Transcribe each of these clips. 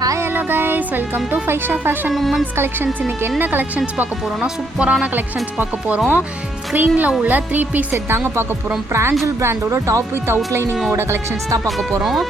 Hi hello guys, welcome to Faisha fashion women's collections. இன்றைக்கி என்ன collections பார்க்க போகிறோம்னா சூப்பரான கலெக்ஷன்ஸ் பார்க்க போகிறோம். ஸ்க்ரீனில் உள்ள 3 பீஸ் செட் தாங்க பார்க்க போகிறோம். பிராஞ்சல் பிராண்டோட டாப் வித் அவுட்லைனிங்கோட கலெக்ஷன்ஸ் தான் பார்க்க போகிறோம்.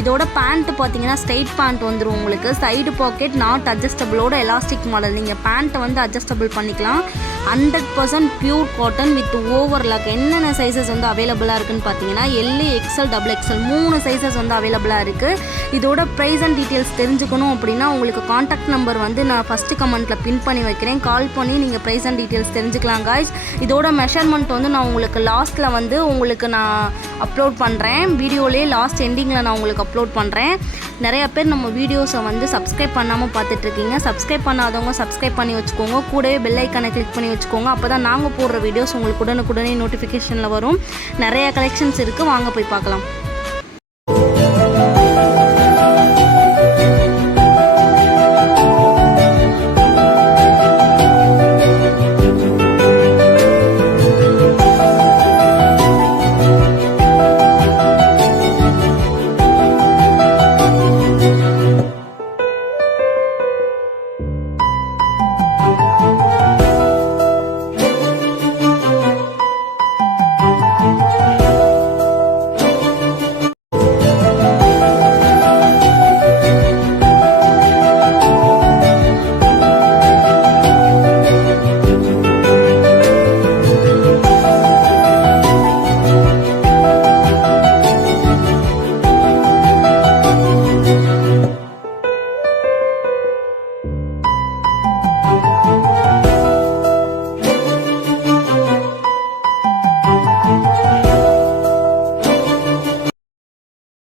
இதோட பேண்ட்டு பார்த்தீங்கன்னா ஸ்ட்ரெயிட் பேண்ட் வந்துடும் உங்களுக்கு. சைடு பாக்கெட் நாட் அட்ஜஸ்டபிளோட எலாஸ்டிக் மாடல். நீங்கள் பேண்ட்டை வந்து அட்ஜஸ்டபிள் பண்ணிக்கலாம். 100% பியூர் காட்டன் வித் ஓவர்லாக். என்னென்ன சைஸஸ் வந்து அவைலபிளாக இருக்குதுன்னு பார்த்தீங்கன்னா L, XL, double XL 3 sizes வந்து அவைலபிளாக இருக்குது. இதோட ப்ரைஸ் அண்ட் டீட்டெயில்ஸ் தெரிஞ்சுக்கணும் அப்படின்னா உங்களுக்கு காண்டாக்ட் நம்பர் வந்து நான் ஃபஸ்ட்டு கமெண்ட்டில் பின் பண்ணி வைக்கிறேன். கால் பண்ணி நீங்கள் ப்ரைஸ் அண்ட் டீட்டெயில்ஸ் தெரிஞ்சுக்கலாம் காய்ஸ். இதோட மெஷர்மெண்ட் வந்து நான் உங்களுக்கு லாஸ்ட்டில் வந்து உங்களுக்கு நான் அப்லோட் பண்ணுறேன். வீடியோலேயே லாஸ்ட் எண்டிங்கில் நான் உங்களுக்கு அப்லோட் பண்ணுறேன். நிறையா பேர் நம்ம வீடியோஸை வந்து சப்ஸ்கிரைப் பண்ணாமல் பார்த்துட்ருக்கீங்க. சப்ஸ்கிரைப் பண்ணாதவங்க சப்ஸ்கிரைப் பண்ணி வச்சுக்கோங்க. கூடவே பெல் ஐக்கானை கிளிக் பண்ணி வச்சுக்கோங்க. அப்போ தான் நாங்கள் போடுற வீடியோஸ் உங்களுக்கு உடனுக்குடனே நோட்டிஃபிகேஷனில் வரும். நிறைய கலெக்ஷன்ஸ் இருக்குது, வாங்க போய் பார்க்கலாம்.